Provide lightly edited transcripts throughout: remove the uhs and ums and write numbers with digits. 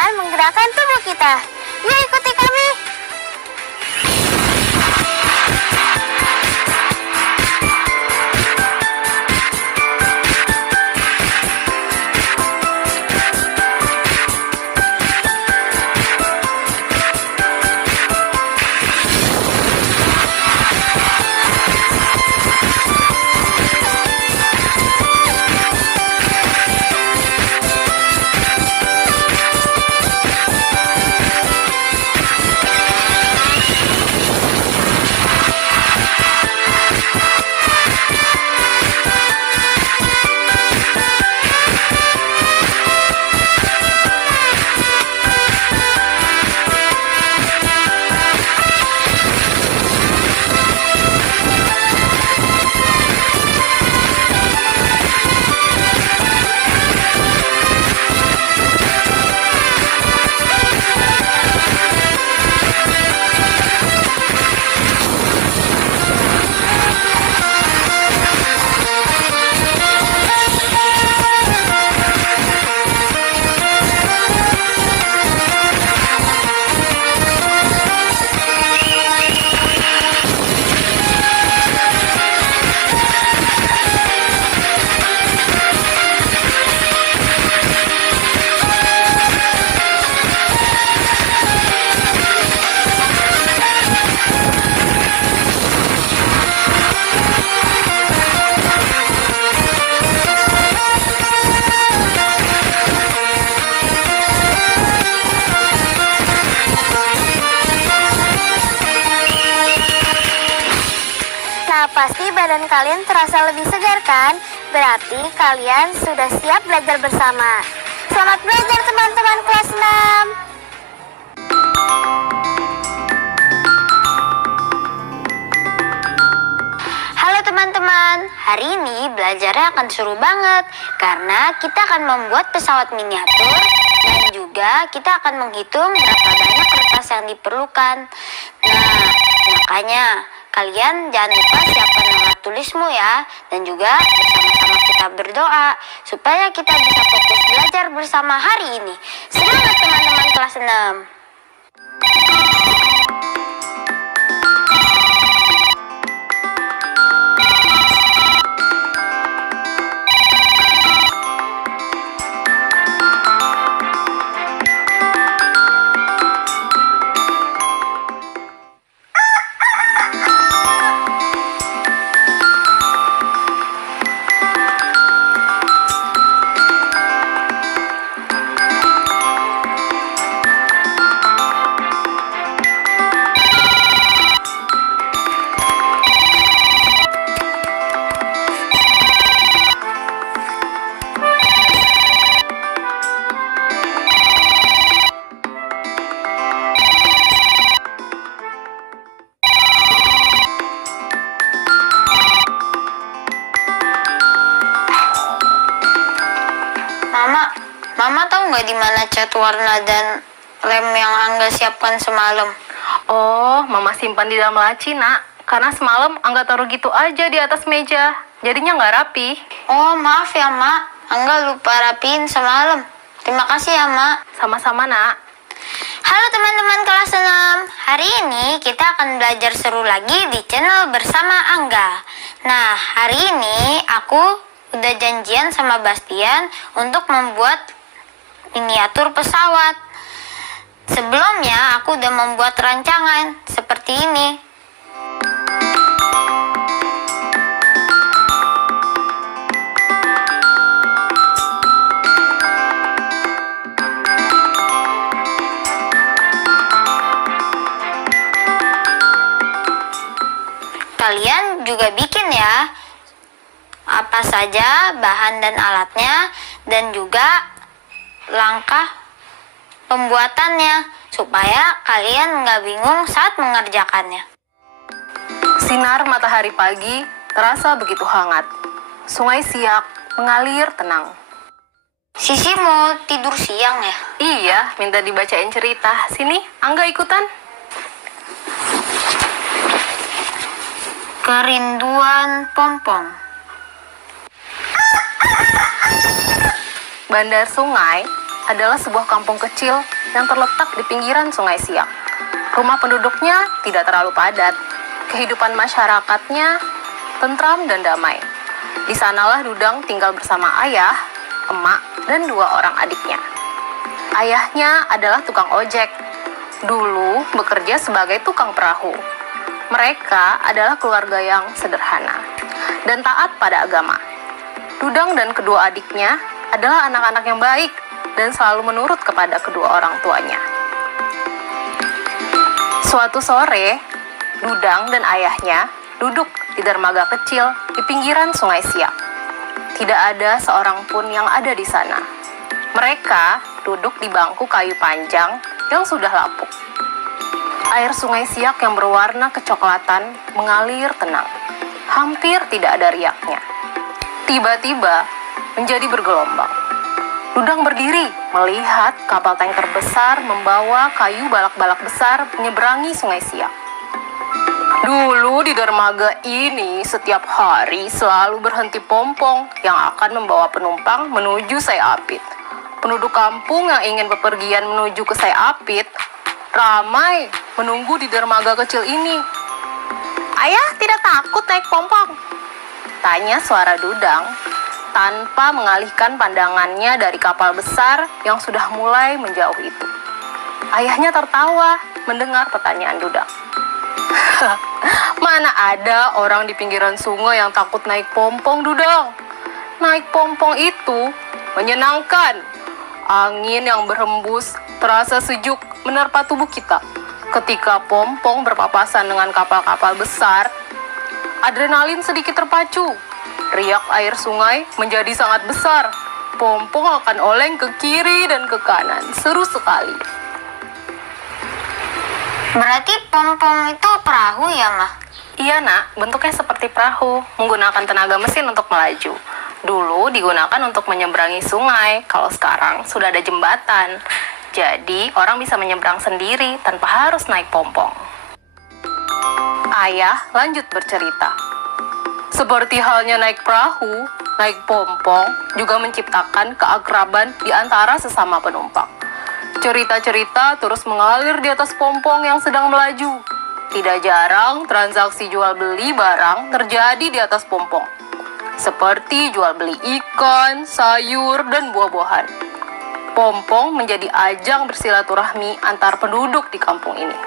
dengan menggerakkan tubuh kita. Yuk ikuti kami. Nah, pasti badan kalian terasa lebih segar kan? Berarti kalian sudah siap belajar bersama. Selamat belajar teman-teman kelas 6. Halo teman-teman, hari ini belajarnya akan seru banget karena kita akan membuat pesawat miniatur dan juga kita akan menghitung berapa banyak kertas yang diperlukan. Nah, makanya kalian jangan lupa siapkan alat tulismu ya, dan juga bersama-sama kita berdoa supaya kita bisa fokus belajar bersama hari ini. Semangat teman-teman kelas 6. Mama tahu nggak di mana cat warna dan lem yang Angga siapkan semalam? Oh, Mama simpan di dalam laci, Nak. Karena semalam Angga taruh gitu aja di atas meja. Jadinya nggak rapi. Oh, maaf ya, Mak. Angga lupa rapiin semalam. Terima kasih ya, Mak. Sama-sama, Nak. Halo teman-teman kelas 6. Hari ini kita akan belajar seru lagi di channel Bersama Angga. Nah, hari ini aku udah janjian sama Bastian untuk membuat miniatur pesawat. Sebelumnya aku udah membuat rancangan seperti ini. Kalian juga bikin ya, apa saja bahan dan alatnya, dan juga langkah pembuatannya, supaya kalian nggak bingung saat mengerjakannya. Sinar matahari pagi terasa begitu hangat. Sungai Siak mengalir tenang. Sisi mau tidur siang ya? Iya, minta dibacain cerita. Sini, Angga ikutan. Kerinduan Pompong. Bandar sungai adalah sebuah kampung kecil yang terletak di pinggiran Sungai Siak. Rumah penduduknya tidak terlalu padat. Kehidupan masyarakatnya tentram dan damai. Di sanalah Dudang tinggal bersama ayah, emak, dan 2 orang adiknya. Ayahnya adalah tukang ojek. Dulu bekerja sebagai tukang perahu. Mereka adalah keluarga yang sederhana dan taat pada agama. Dudang dan kedua adiknya adalah anak-anak yang baik dan selalu menurut kepada kedua orang tuanya. Suatu sore, Dudang dan ayahnya duduk di dermaga kecil di pinggiran Sungai Siak. Tidak ada seorang pun yang ada di sana. Mereka duduk di bangku kayu panjang yang sudah lapuk. Air Sungai Siak yang berwarna kecoklatan mengalir tenang. Hampir tidak ada riaknya. Tiba-tiba menjadi bergelombang. Dudang berdiri melihat kapal tanker besar membawa kayu balak-balak besar menyeberangi Sungai Siak. Dulu di dermaga ini setiap hari selalu berhenti pompong yang akan membawa penumpang menuju Sayapit. Penduduk kampung yang ingin bepergian menuju ke Sayapit ramai menunggu di dermaga kecil ini. Ayah tidak takut naik pompong? Tanya suara Dudang tanpa mengalihkan pandangannya dari kapal besar yang sudah mulai menjauh itu. Ayahnya tertawa mendengar pertanyaan Dudang. Mana ada orang di pinggiran sungai yang takut naik pompong, Dudang? Naik pompong itu menyenangkan. Angin yang berhembus terasa sejuk menerpa tubuh kita. Ketika pompong berpapasan dengan kapal-kapal besar, adrenalin sedikit terpacu. Riak air sungai menjadi sangat besar. Pompong akan oleng ke kiri dan ke kanan. Seru sekali. Berarti pompong itu perahu ya, Mah? Iya, Nak. Bentuknya seperti perahu, menggunakan tenaga mesin untuk melaju. Dulu digunakan untuk menyeberangi sungai, kalau sekarang sudah ada jembatan. Jadi, orang bisa menyeberang sendiri tanpa harus naik pompong. Ayah lanjut bercerita. Seperti halnya naik perahu, naik pompong juga menciptakan keakraban di antara sesama penumpang. Cerita-cerita terus mengalir di atas pompong yang sedang melaju. Tidak jarang transaksi jual beli barang terjadi di atas pompong. Seperti jual beli ikan, sayur, dan buah-buahan. Pompong menjadi ajang bersilaturahmi antar penduduk di kampung ini.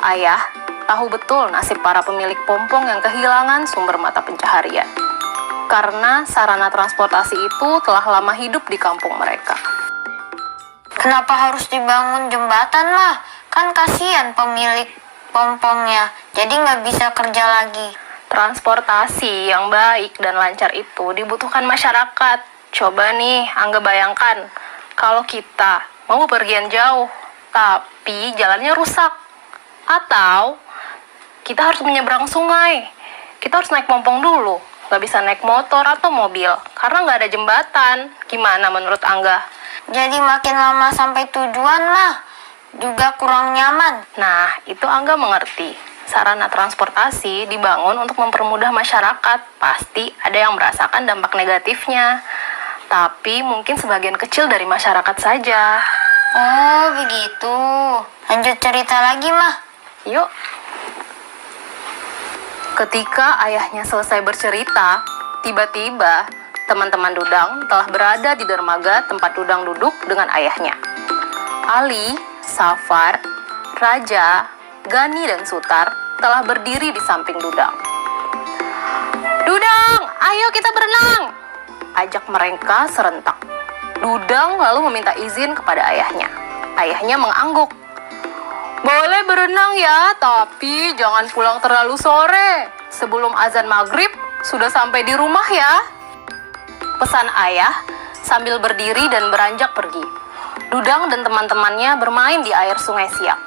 Ayah tahu betul nasib para pemilik pompong yang kehilangan sumber mata pencaharian. Karena sarana transportasi itu telah lama hidup di kampung mereka. Kenapa harus dibangun jembatan, Mah? Kan kasihan pemilik pompongnya, jadi nggak bisa kerja lagi. Transportasi yang baik dan lancar itu dibutuhkan masyarakat. Coba nih, Angga bayangkan, kalau kita mau bepergian jauh, tapi jalannya rusak. Atau kita harus menyeberang sungai. Kita harus naik pompong dulu. Nggak bisa naik motor atau mobil, karena nggak ada jembatan. Gimana menurut Angga? Jadi makin lama sampai tujuan, Mah. Juga kurang nyaman. Nah, itu Angga mengerti. Sarana transportasi dibangun untuk mempermudah masyarakat. Pasti ada yang merasakan dampak negatifnya. Tapi mungkin sebagian kecil dari masyarakat saja. Oh, begitu. Lanjut cerita lagi, Mah. Yuk. Ketika ayahnya selesai bercerita, tiba-tiba teman-teman Dudang telah berada di dermaga tempat Dudang duduk dengan ayahnya. Ali, Safar, Raja, Gani, dan Sutar telah berdiri di samping Dudang. Dudang, ayo kita berenang! Ajak mereka serentak. Dudang lalu meminta izin kepada ayahnya. Ayahnya mengangguk. Boleh berenang ya, tapi jangan pulang terlalu sore. Sebelum azan maghrib, sudah sampai di rumah ya. Pesan ayah sambil berdiri dan beranjak pergi. Dudang dan teman-temannya bermain di air Sungai Siak.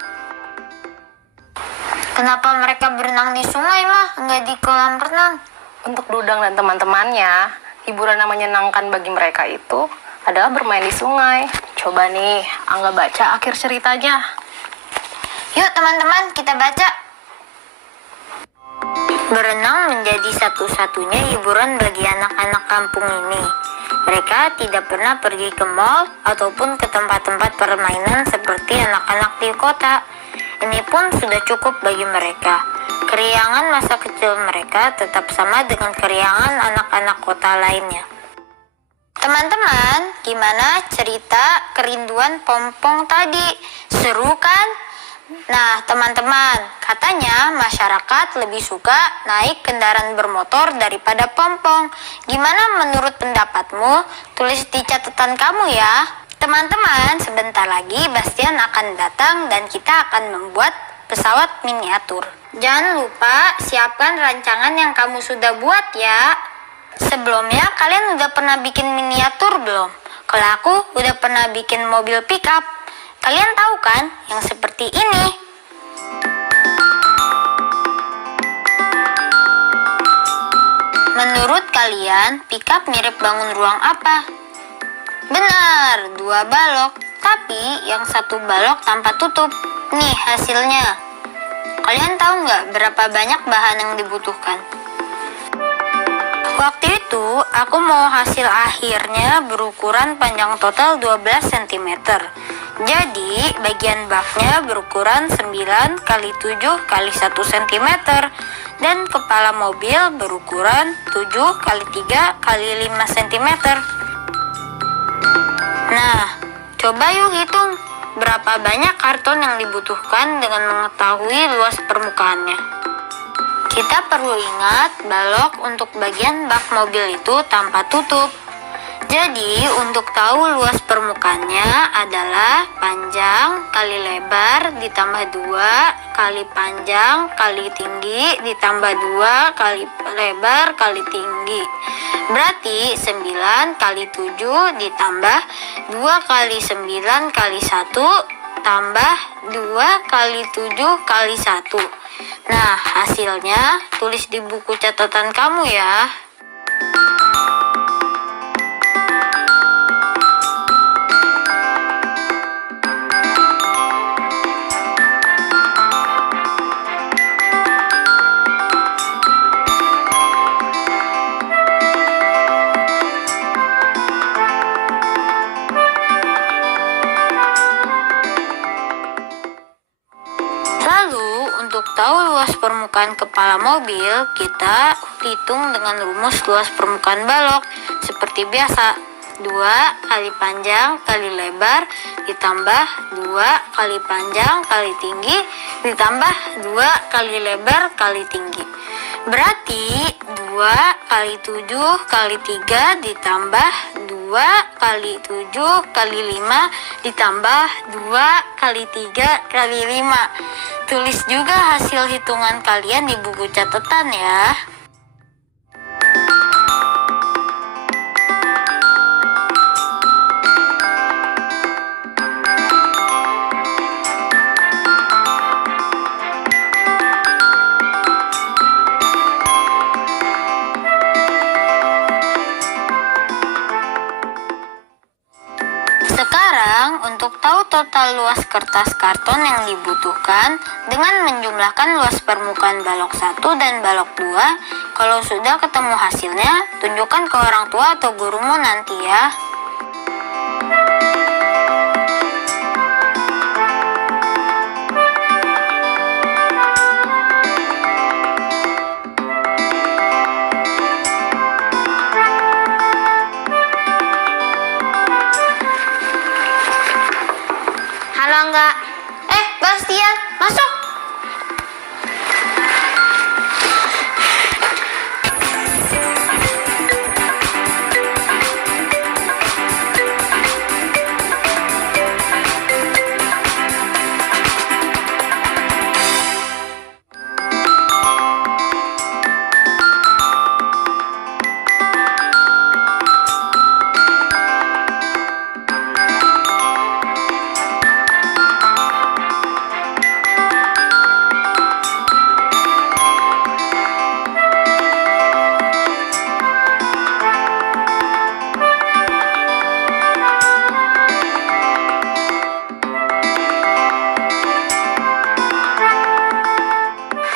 Kenapa mereka berenang di sungai, Mah? Nggak di kolam renang? Untuk Dudang dan teman-temannya, hiburan yang menyenangkan bagi mereka itu adalah bermain di sungai. Coba nih, Angga baca akhir ceritanya. Yuk teman-teman, kita baca. Berenang menjadi satu-satunya hiburan bagi anak-anak kampung ini. Mereka tidak pernah pergi ke mall ataupun ke tempat-tempat permainan seperti anak-anak di kota. Ini pun sudah cukup bagi mereka. Keriangan masa kecil mereka tetap sama dengan keriangan anak-anak kota lainnya. Teman-teman, gimana cerita kerinduan Pompong tadi? Seru kan? Nah, teman-teman, katanya masyarakat lebih suka naik kendaraan bermotor daripada Pompong. Gimana menurut pendapatmu? Tulis di catatan kamu ya. Teman-teman, sebentar lagi Bastian akan datang dan kita akan membuat pesawat miniatur. Jangan lupa siapkan rancangan yang kamu sudah buat ya. Sebelumnya kalian udah pernah bikin miniatur belum? Kalau aku udah pernah bikin mobil pickup. Kalian tahu kan yang seperti ini? Menurut kalian, pickup mirip bangun ruang apa? Benar, 2 balok. Tapi yang satu balok tanpa tutup. Nih hasilnya. Kalian tahu nggak berapa banyak bahan yang dibutuhkan? Waktu itu, aku mau hasil akhirnya berukuran panjang total 12 cm. Jadi, bagian baknya berukuran 9 x 7 x 1 cm. Dan kepala mobil berukuran 7 x 3 x 5 cm. Nah, coba yuk hitung berapa banyak karton yang dibutuhkan dengan mengetahui luas permukaannya. Kita perlu ingat balok untuk bagian bak mobil itu tanpa tutup. Jadi untuk tahu luas permukaannya adalah panjang kali lebar ditambah 2 kali panjang kali tinggi ditambah 2 kali lebar kali tinggi. Berarti 9 kali 7 ditambah 2 kali 9 kali 1 tambah 2 kali 7 kali 1. Nah, hasilnya tulis di buku catatan kamu ya. Untuk tahu luas permukaan kepala mobil, kita hitung dengan rumus luas permukaan balok. Seperti biasa, 2 kali panjang kali lebar ditambah 2 kali panjang kali tinggi ditambah 2 kali lebar kali tinggi. Berarti 2 kali 7 kali 3 ditambah 2 kali 7 kali 5 ditambah 2 kali 3 kali 5. Tulis juga hasil hitungan kalian di buku catatan ya. Sekarang, untuk tahu total luas kertas karton yang dibutuhkan dengan menjumlahkan luas permukaan balok 1 dan balok 2, kalau sudah ketemu hasilnya, tunjukkan ke orang tua atau gurumu nanti ya. Halo Angga. Bastian, masuk.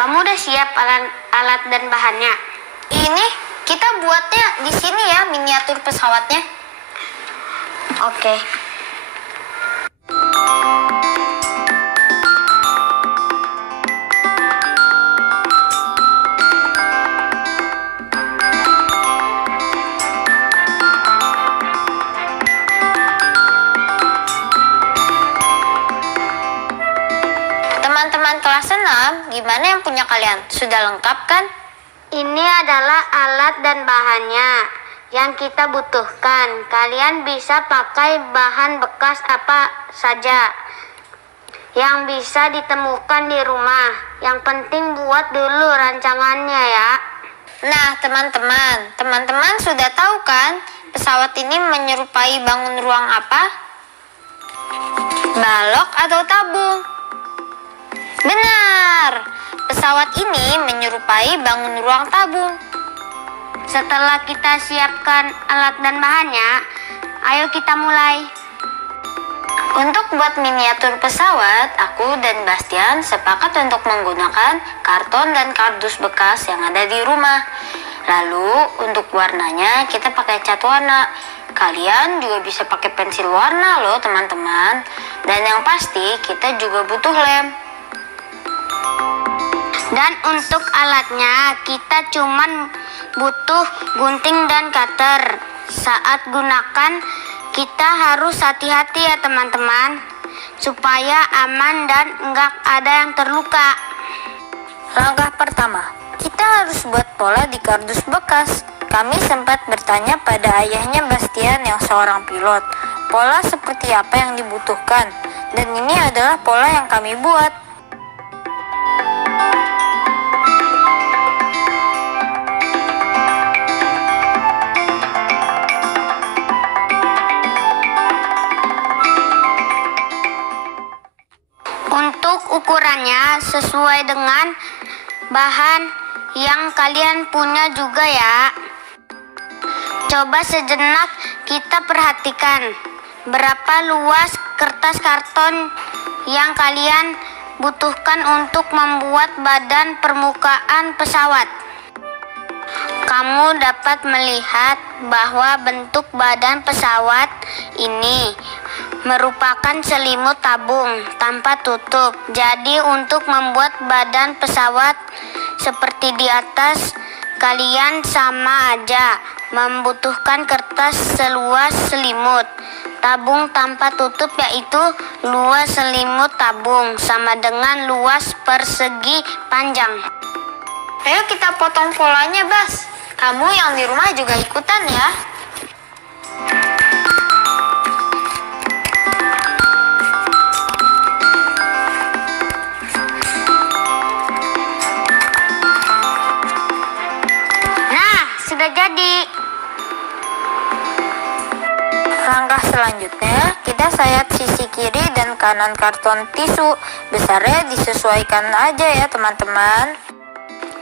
Kamu udah siap alat dan bahannya? Ini kita buatnya di sini ya, miniatur pesawatnya. Oke. Teman-teman kelas 6, gimana yang punya kalian? Sudah lengkap kan? Ini adalah alat dan bahannya yang kita butuhkan. Kalian bisa pakai bahan bekas apa saja yang bisa ditemukan di rumah. Yang penting buat dulu rancangannya ya. Nah, teman-teman sudah tahu kan pesawat ini menyerupai bangun ruang apa? Balok atau tabung? Benar, pesawat ini menyerupai bangun ruang tabung. Setelah kita siapkan alat dan bahannya, ayo kita mulai. Untuk buat miniatur pesawat, aku dan Bastian sepakat untuk menggunakan karton dan kardus bekas yang ada di rumah. Lalu untuk warnanya kita pakai cat warna. Kalian juga bisa pakai pensil warna loh teman-teman. Dan yang pasti kita juga butuh lem. Dan untuk alatnya kita cuman butuh gunting dan cutter. Saat gunakan kita harus hati-hati ya teman-teman, supaya aman dan enggak ada yang terluka. Langkah pertama, kita harus buat pola di kardus bekas. Kami sempat bertanya pada ayahnya Bastian yang seorang pilot, pola seperti apa yang dibutuhkan. Dan ini adalah pola yang kami buat. Untuk ukurannya sesuai dengan bahan yang kalian punya juga ya. Coba sejenak kita perhatikan berapa luas kertas karton yang kalian butuhkan untuk membuat badan permukaan pesawat. Kamu dapat melihat bahwa bentuk badan pesawat ini merupakan selimut tabung tanpa tutup. Jadi untuk membuat badan pesawat seperti di atas, kalian sama aja membutuhkan kertas seluas selimut. Tabung tanpa tutup yaitu luas selimut tabung sama dengan luas persegi panjang. Ayo kita potong polanya, Bas. Kamu yang di rumah juga ikutan ya. Nah, sudah jadi. Langkah selanjutnya, kita sayat sisi kiri dan kanan karton tisu. Besarnya disesuaikan aja ya teman-teman.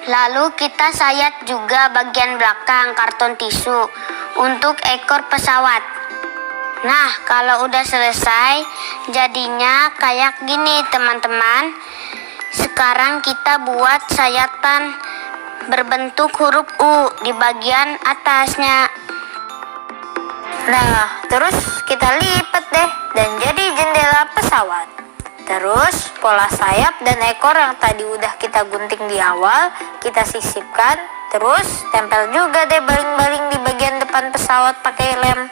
Lalu kita sayat juga bagian belakang karton tisu untuk ekor pesawat. Nah, kalau udah selesai, jadinya kayak gini teman-teman. Sekarang kita buat sayatan berbentuk huruf U di bagian atasnya. Nah, terus kita lipat deh dan jadi jendela pesawat. Terus pola sayap dan ekor yang tadi udah kita gunting di awal, kita sisipkan. Terus tempel juga deh baling-baling di bagian depan pesawat pakai lem.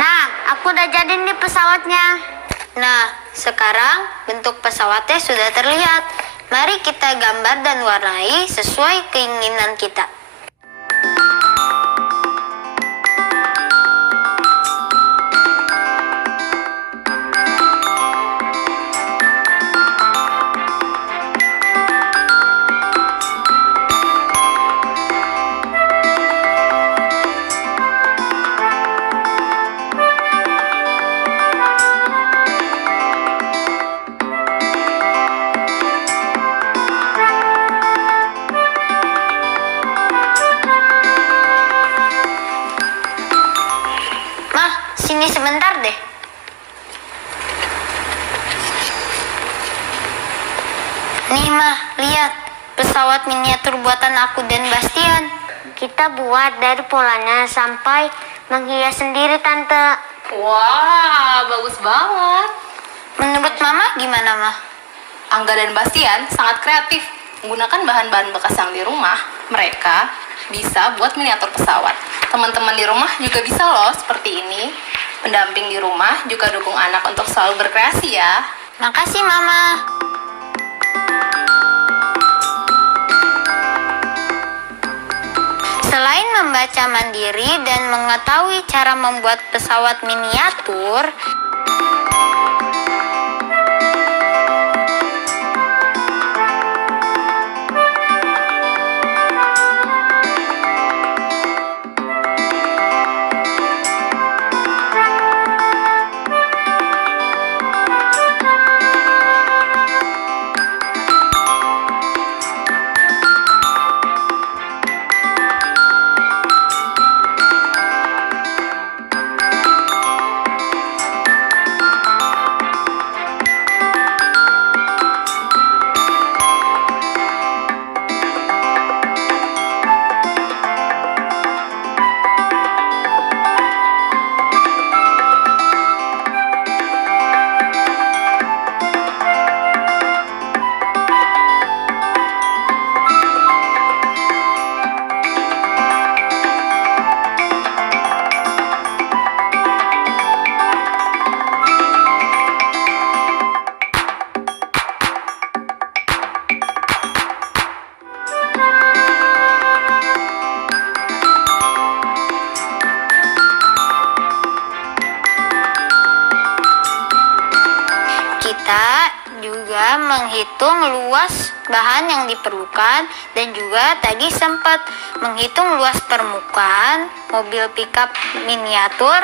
Nah, aku udah jadiin di pesawatnya. Nah, sekarang bentuk pesawatnya sudah terlihat. Mari kita gambar dan warnai sesuai keinginan kita. Sini sebentar deh. Nih Mah, lihat pesawat miniatur buatan aku dan Bastian. Kita buat dari polanya sampai menghias sendiri, Tante. Wah, bagus banget. Menurut Mama gimana, Mah? Angga dan Bastian sangat kreatif. Menggunakan bahan-bahan bekas yang di rumah, mereka bisa buat miniatur pesawat. Teman-teman di rumah juga bisa loh seperti ini. Pendamping di rumah juga dukung anak untuk selalu berkreasi ya. Makasih, Mama. Selain membaca mandiri dan mengetahui cara membuat pesawat miniatur, kita juga menghitung luas bahan yang diperlukan dan juga tadi sempat menghitung luas permukaan mobil pickup miniatur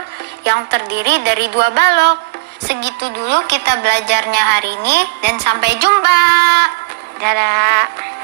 yang terdiri dari 2 balok. Segitu dulu kita belajarnya hari ini dan sampai jumpa. Dadah.